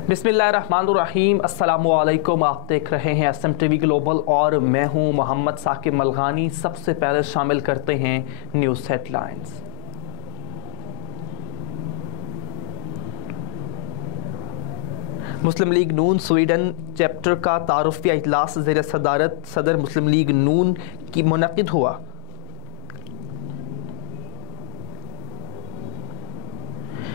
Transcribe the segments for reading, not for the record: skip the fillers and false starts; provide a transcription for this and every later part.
बिस्मिल्लाहिर्रहमानिर्रहीम, अस्सलामुअलैकुम। आप देख रहे हैं SMTV ग्लोबल और मैं हूं मोहम्मद साकिब मलगानी। सबसे पहले शामिल करते हैं न्यूज़ हेडलाइंस। मुस्लिम लीग नून स्वीडन चैप्टर का तारुफिया इजलास ज़ेर सदारत सदर मुस्लिम लीग नून की मुनक़िद हुआ।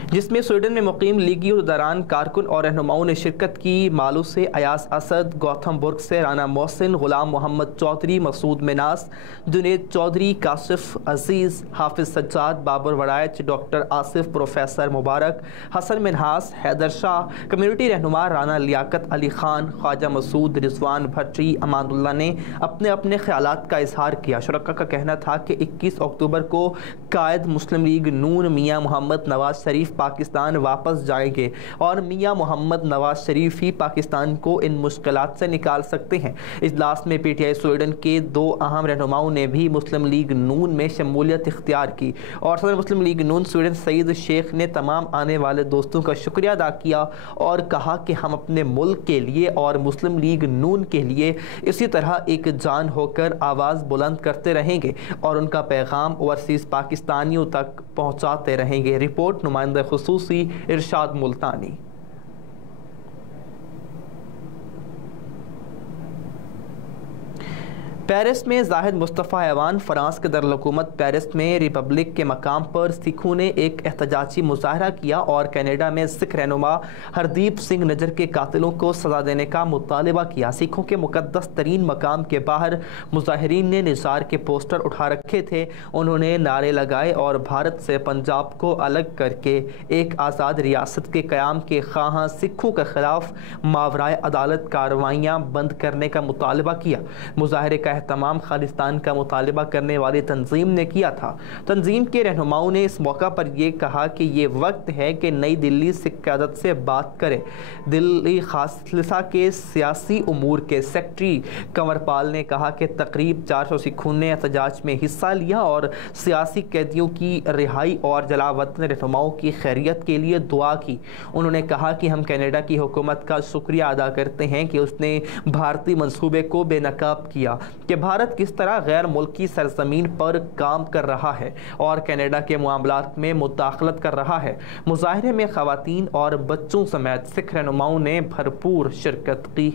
जिसमें स्वीडन में मुकीम लीगी उदारान कारकुन और रहनुमाओं ने शिरकत की। मालू से अयाज असद, गौथमबुर्ग से राना मोहसिन, गुलाम मोहम्मद चौधरी, मसूद मिनास, जुनेद चौधरी, काशिफ अजीज़, हाफिज सज्जाद, बाबर वड़ाइच, डॉक्टर आसिफ, प्रोफेसर मुबारक, हसन मिनहास, हैदर शाह, कम्यूनिटी रहनुमा राना लियाकत अली खान, ख्वाजा मसूद, रिजवान भट्टी, अमानुल्लाह ने अपने अपने ख्यालात का इजहार किया। शुरका का कहना था कि 21 अक्टूबर को कायद मुस्लिम लीग नून मियाँ मोहम्मद नवाज शरीफ पाकिस्तान वापस जाएंगे और मियां मोहम्मद नवाज शरीफ ही पाकिस्तान को इन मुश्किलात से निकाल सकते हैं। इजलास में PTI स्वीडन के 2 अहम रहनुमाओं ने भी मुस्लिम लीग नून में शमूलियत इख्तियार की और सदर मुस्लिम लीग नून स्वीडन सईद शेख ने तमाम आने वाले दोस्तों का शुक्रिया अदा किया और कहा कि हम अपने मुल्क के लिए और मुस्लिम लीग नून के लिए इसी तरह एक जान होकर आवाज़ बुलंद करते रहेंगे और उनका पैगाम ओवरसीज़ पाकिस्तानियों तक पहुँचाते रहेंगे। रिपोर्ट नुमाइंदा खुसूसी इरशाद मुल्तानी। पेरिस में जाहिद मुस्तफ़ा ऐवान, फ्रांस के दरअल-हुकूमत पेरिस में रिपब्लिक के मकाम पर सिखों ने एक एहतजाजी मुजाहरा किया और कनाडा में सिख रहनुमा हरदीप सिंह नजर के कातिलों को सजा देने का मुतालबा किया। सिखों के मुकद्दस तरीन मकाम के बाहर मुजाहिरीन ने निज़ार के पोस्टर उठा रखे थे। उन्होंने नारे लगाए और भारत से पंजाब को अलग करके एक आज़ाद रियासत के क़याम के ख़्वाहां सिखों के ख़िलाफ़ मावराए अदालत कार्रवाइयाँ बंद करने का मुतालबा किया। मुजाहरे का तमाम खालिस्तान का मुतालबा करने वाली तंजीम ने किया था। तंजीम के रहनुमाओं ने इस मौका पर यह कहा कि ये वक्त है कि नई दिल्ली सिख क़यादत से बात करे। दिल्ली खालिसा के सियासी उमूर के सेक्रेटरी कंवरपाल ने कहा कि तकरीब 400 सिखों ने एहतजाज में हिस्सा लिया और सियासी कैदियों की रिहाई और जलावतन रहनुमाओं की खैरियत के लिए दुआ की। उन्होंने कहा कि हम कनाडा की हुकूमत का शुक्रिया अदा करते हैं कि उसने भारतीय मंसूबे को बेनकाब किया कि भारत किस तरह गैर मुल्की सरजमीन पर काम कर रहा है और कनाडा के मामलात में मुदाखलत कर रहा है। मुजाहरे में ख़वातीन और बच्चों समेत सिख रहनुमाओं ने भरपूर शिरकत की।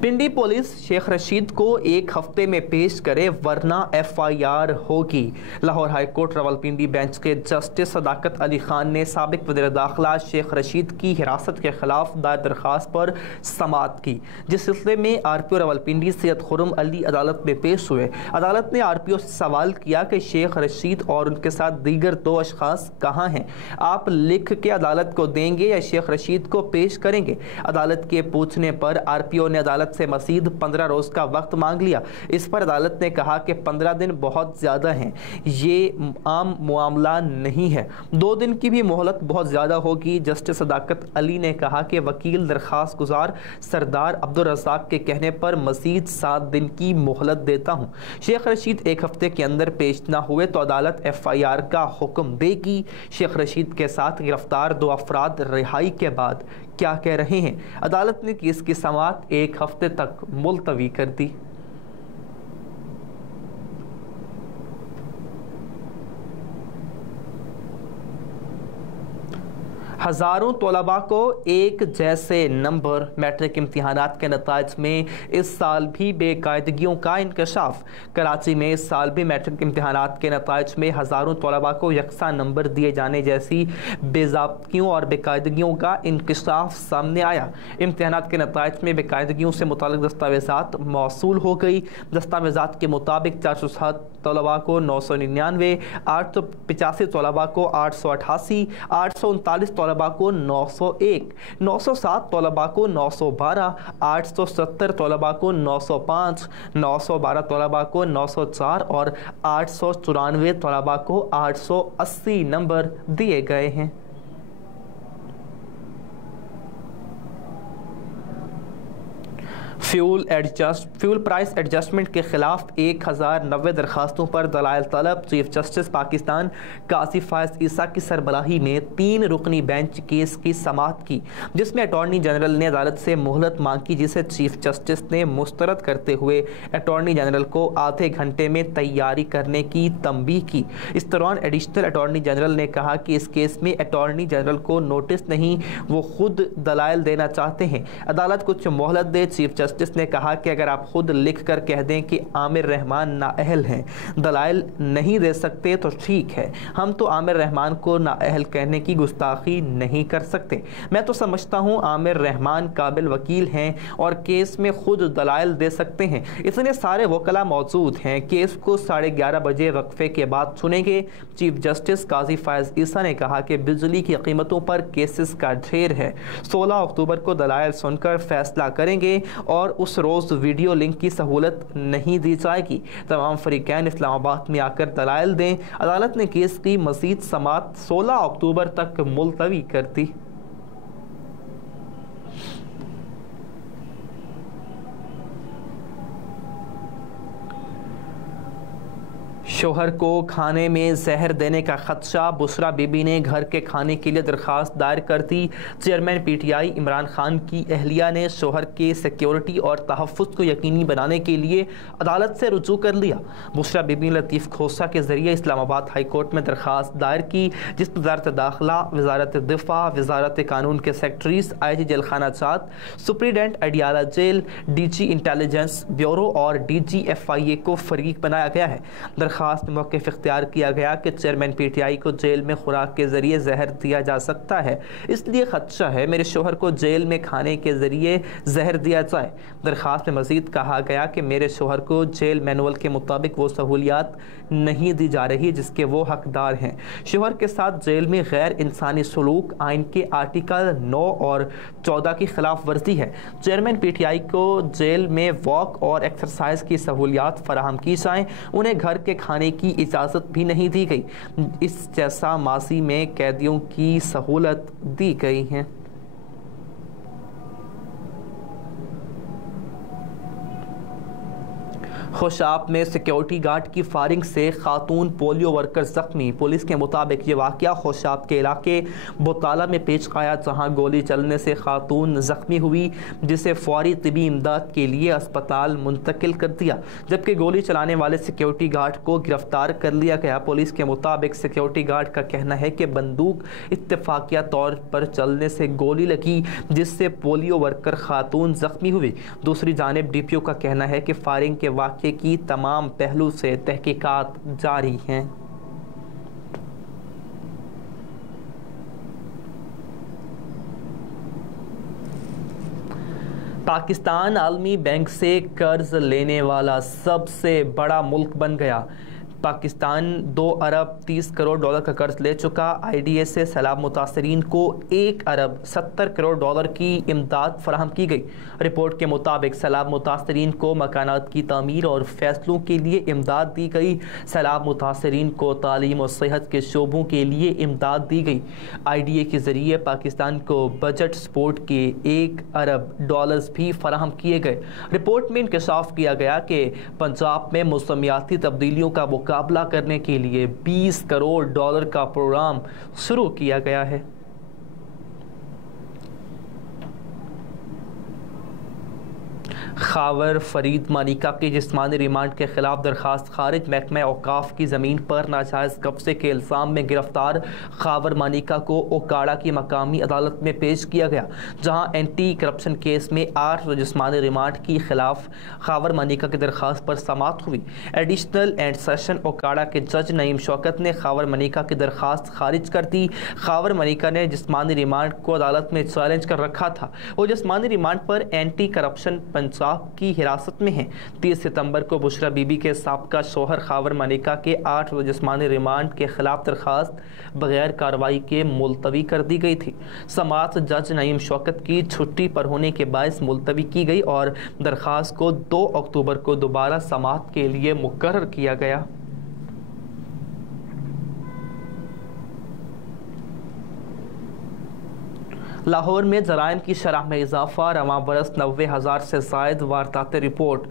पिंडी पुलिस शेख रशीद को 1 हफ्ते में पेश करे वरना FIR होगी। Lahore high court Rawalpindi bench के जस्टिस सदाकत अली खान ने साबिक वज़ीर दाखिला शेख रशीद की हिरासत के खिलाफ दायर दरख्वास्त पर समाअत की, जिस सिलसिले में RPO रावलपिंडी सैयद खुर्रम अली अदालत में पेश हुए। अदालत ने RPO से सवाल किया कि शेख रशीद और उनके साथ दीगर 2 अशखास कहाँ हैं, आप लिख के अदालत को देंगे या शेख रशीद को पेश करेंगे। अदालत के पूछने पर RPO ने अदालत से मजीद 15 रोज का वक्त मांग लिया। इस पर अदालत ने कहा कि 15 दिन बहुत ज़्यादा हैं, ये आम मामला नहीं है, 2 दिन की भी मोहलत बहुत ज़्यादा होगी। जस्टिस सदाकत अली ने कहा कि वकील दरख्वास्त गुजार सरदार अब्दुल रज़ाक के कहने पर मजीद 7 दिन की मोहलत देता हूँ। शेख रशीद 1 हफ्ते के अंदर पेश ना हुए तो अदालत FIR का हुक्म देगी। शेख रशीद के साथ गिरफ्तार 2 अफराद रिहाई के बाद क्या कह रहे हैं? अदालत ने केस की समाअत 1 हफ्ते तक मुलतवी कर दी। हज़ारों तलबा को एक जैसे नंबर। मैट्रिक इम्तिहानात के नताइज में इस साल भी बेकायदगियों का इंकशाफ। कराची में इस साल भी मैट्रिक इम्तिहानात के नताइज में हज़ारों तलबा को यकसा नंबर दिए जाने जैसी बेज़ाब्तियों और बेकायदगियों का इंकशाफ सामने आया। इम्तिहानात के नताइज में बेकायदगियों से मुताल्लिक़ दस्तावेज़ात मौसूल हो गई। दस्तावेज़ात के मुताबिक 407 तलबा को 999, 885 तलबा को 888, 839 तलबा को 901, 907 तलबा को 912, 870 तलबा को 905, 912 तलबा को 904 और 894 तलबा को 880 नंबर दिए गए हैं। फ्यूल प्राइस एडजस्टमेंट के खिलाफ 1090 दरखास्तों पर दलाइल तलब। चीफ जस्टिस पाकिस्तान काजी फायज ईसा की सरबराही में 3 रुकनी बेंच केस की समाअत की, जिसमें अटॉर्नी जनरल ने अदालत से मोहलत मांगी, जिसे चीफ जस्टिस ने मुस्तरद करते हुए अटॉर्नी जनरल को आधे घंटे में तैयारी करने की तंबीह की। इस दौरान एडिशनल अटॉर्नी जनरल ने कहा कि इस केस में अटॉर्नी जनरल को नोटिस नहीं, वो खुद दलाइल देना चाहते हैं, अदालत कुछ मोहलत दे। चीफ जस्टिस ने कहा कि अगर आप खुद लिख कर कह दें कि आमिर रहमान नाअहल हैं, दलाइल नहीं दे सकते तो ठीक है, हम तो आमिर रहमान को नाअहल कहने की गुस्ताखी नहीं कर सकते। मैं तो समझता हूँ आमिर रहमान काबिल वकील हैं और केस में खुद दलाइल दे सकते हैं। इतने सारे वकला मौजूद हैं, केस को 11:30 बजे वक्फे के बाद सुनेंगे। चीफ जस्टिस काजी फायज ईसा ने कहा कि बिजली की कीमतों पर केसेस का ढेर है, 16 अक्टूबर को दलाइल सुनकर फैसला करेंगे और उस रोज़ वीडियो लिंक की सहूलत नहीं दी जाएगी। तमाम फरीकैन इस्लामाबाद में आकर दलाइल दें। अदालत ने केस की मज़ीद समाअत 16 अक्टूबर तक मुलतवी कर दी। शोहर को खाने में जहर देने का खदशा, बुशरा बीबी ने घर के खाने के लिए दरख्वास्त दायर कर दी। चेयरमैन पीटीआई इमरान खान की अहलिया ने शोहर के सिक्योरिटी और तहफ़्फ़ुज़ को यकीनी बनाने के लिए अदालत से रुजू कर लिया। बुशरा बीबी ने लतीफ़ खोसा के ज़रिए इस्लामाबाद हाई कोर्ट में दरख्वास्त दायर की, जिसमें वज़ारत दाखिला, वज़ारत दिफ़ा, वज़ारत कानून के सेक्रेटरीज़, IG जेलखाना जात, superintendent Adiala jail, DG intelligence bureau और DG FIA को फरीक बनाया गया है। दरख्वास्त में मौक़िफ़ इख्तियार किया गया कि चेयरमैन पीटीआई को जेल में खुराक के ज़रिए जहर दिया जा सकता है, इसलिए खदशा है मेरे शोहर को जेल में खाने के ज़रिए जहर दिया जाए। दरख्वास्त में मज़ीद कहा गया कि मेरे शोहर को जेल मैनुअल के मुताबिक वो सहूलियात नहीं दी जा रही जिसके वो हकदार हैं। शोहर के साथ जेल में गैर इंसानी सलूक आइन के आर्टिकल 9 और 14 की खिलाफ वर्जी है। चेयरमैन पीटीआई को जेल में वॉक और एक्सरसाइज की सहूलियात फराहम की जाएँ, उन्हें घर के खाने की इजाज़त भी नहीं दी गई। इस जैसा माजी में कैदियों की सहूलत दी गई है। खुशाब में सिक्योरिटी गार्ड की फायरिंग से खातून पोलियो वर्कर जख्मी। पुलिस के मुताबिक ये वाक़या खुशाब के इलाके बोताला में पेश आया, जहां गोली चलने से खातून जख्मी हुई, जिसे फौरी तिबी इमदाद के लिए अस्पताल मुंतकिल कर दिया, जबकि गोली चलाने वाले सिक्योरिटी गार्ड को गिरफ्तार कर लिया गया। पुलिस के मुताबिक सिक्योरिटी गार्ड का कहना है कि बंदूक इत्तेफाकिया तौर पर चलने से गोली लगी, जिससे पोलियो वर्कर खातून जख्मी हुई। दूसरी जानिब DPO का कहना है कि फायरिंग के वाक़ये की तमाम पहलू से तहकीकात जारी हैं। पाकिस्तान आलमी बैंक से कर्ज लेने वाला सबसे बड़ा मुल्क बन गया। पाकिस्तान 2 अरब 30 करोड़ डॉलर का कर्ज ले चुका। IDA से सैलाब मुतासरीन को 1 अरब 70 करोड़ डॉलर की इमदाद फराहम की गई। रिपोर्ट के मुताबिक सैलाब मुतासरीन को मकानात की तामीर और फैसलों के लिए इमदाद दी गई। सैलाब मुतासरीन को तालीम और सेहत के शोबों के लिए इमदाद दी गई। IDA के ज़रिए पाकिस्तान को बजट सपोर्ट के 1 अरब डॉलर्स भी फराहम किए गए। रिपोर्ट में इंकशाफ किया गया कि पंजाब में मौसमियाती तब्दीलियों का मुकाबला करने के लिए 20 करोड़ डॉलर का प्रोग्राम शुरू किया गया है। खावर फरीद मानिका की जिस्मानी रिमांड के खिलाफ दरखास्त खारिज। महकमा औकाफ की ज़मीन पर नाजायज़ कब्जे के इल्ज़ाम में गिरफ्तार खावर मानिका को ओकाड़ा की मकामी अदालत में पेश किया गया, जहां एंटी करप्शन केस में 8 जिस्मानी रिमांड की खिलाफ खावर मानिका की दरखास्त पर समाअत हुई। एडिशनल एंड सेशन ओकाड़ा के जज नईम शौकत ने खावर मानिका की दरखास्त खारिज कर दी। खावर मानिका ने जिस्मानी रिमांड को अदालत में चैलेंज कर रखा था। वो जिस्मानी रिमांड पर एंटी करप्शन पंजाब की हिरासत में हैं। 30 सितंबर को बुशरा बीबी के साबका शोहर खावर मानिका के 8 जिस्मानी रिमांड के खिलाफ दरखास्त बगैर कार्रवाई के मुलतवी कर दी गई थी। समाअत जज नईम शौकत की छुट्टी पर होने के बायस मुलतवी की गई और दरखास्त को 2 अक्टूबर को दोबारा समाअत के लिए मुकर्रर किया गया। लाहौर में जराइम की शरह में इजाफा, रवां बरस 90,000 से ज़ायद वारदातें रिपोर्ट।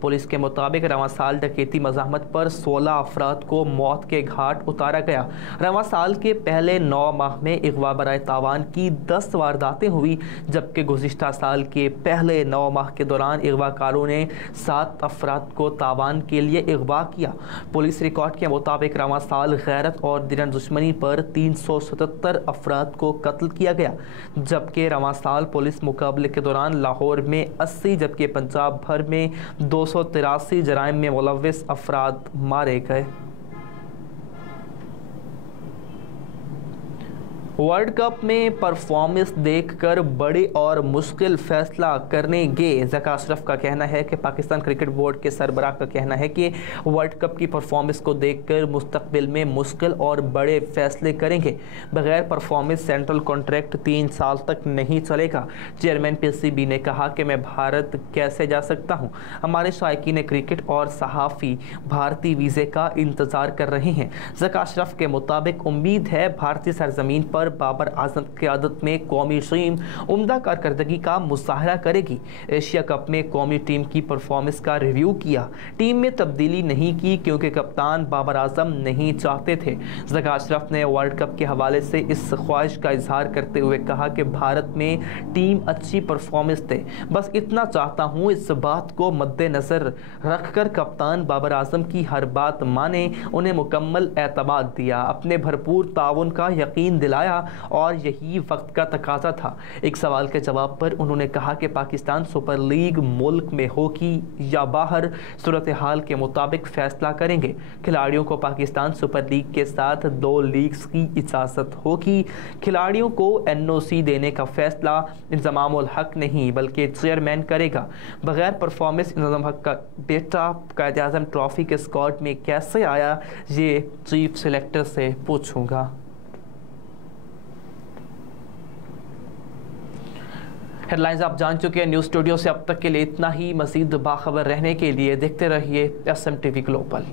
पुलिस के मुताबिक रवां साल डकैती मज़ाहमत पर 16 अफराद को मौत के घाट उतारा गया। रवां साल के पहले 9 माह में अगवा बराए तावान की 10 वारदातें हुई, जबकि गुज़िश्ता साल के पहले 9 माह के दौरान अगवाकारों ने 7 अफराद को तावान के लिए अगवा किया। पुलिस रिकॉर्ड के मुताबिक रवां साल गैरत और दिलन दुश्मनी पर 377 अफराद को कत्ल किया गया, जबकि रवां साल पुलिस मुकाबले के दौरान लाहौर में 80 जबकि पंजाब भर में 283 जराइम में मुलव्विस अफराद मारे गए। वर्ल्ड कप में परफॉर्मेंस देखकर बड़े और मुश्किल फैसला करेंगे। ज़का अशरफ का कहना है कि पाकिस्तान क्रिकेट बोर्ड के सरबराह का कहना है कि वर्ल्ड कप की परफॉर्मेंस को देखकर मुस्तकबिल में मुश्किल और बड़े फैसले करेंगे। बगैर परफॉर्मेंस सेंट्रल कॉन्ट्रैक्ट 3 साल तक नहीं चलेगा। चेयरमैन पीसीबी ने कहा कि मैं भारत कैसे जा सकता हूँ। हमारे शायकीन क्रिकेट और सहाफ़ी भारतीय वीज़े का इंतज़ार कर रहे हैं। ज़का अशरफ के मुताबिक उम्मीद है भारतीय सरजमीन पर बाबर आजम की क़यादत में कौमी टीम उम्दा कारकर्दगी का मुजाहरा करेगी। एशिया कप में कौमी टीम की परफॉर्मेंस का रिव्यू किया। टीम में तब्दीली नहीं की क्योंकि कप्तान बाबर आजम नहीं चाहते थे। ज़का अशरफ ने वर्ल्ड कप के हवाले से इस ख्वाहिश का इजहार करते हुए कहा कि भारत में टीम अच्छी परफॉर्मेंस दे, बस इतना चाहता हूँ। इस बात को मद्देनज़र रखकर कप्तान बाबर आजम की हर बात माने, उन्हें मुकम्मल एतमाद दिया, अपने भरपूर ताउन का यकीन दिलाया और यही वक्त का तकाजा था। एक सवाल के जवाब पर उन्होंने कहा कि पाकिस्तान सुपर लीग मुल्क में होगी या बाहर, सूरत हाल के मुताबिक फैसला करेंगे। खिलाड़ियों को पाकिस्तान सुपर लीग के साथ 2 लीग्स की इजाज़त होगी। खिलाड़ियों को NOC देने का फैसला इंज़मामुल हक नहीं बल्कि चेयरमैन करेगा। बगैर परफॉर्मेंस इंज़मामुल हक का बेटा कायदे आज़म ट्रॉफी के स्क्वाड में कैसे आया, ये चीफ सेलेक्टर से पूछूंगा। हेडलाइंस आप जान चुके हैं। न्यूज़ स्टूडियो से अब तक के लिए इतना ही। मज़ीद बाखबर रहने के लिए देखते रहिए SM TV ग्लोबल।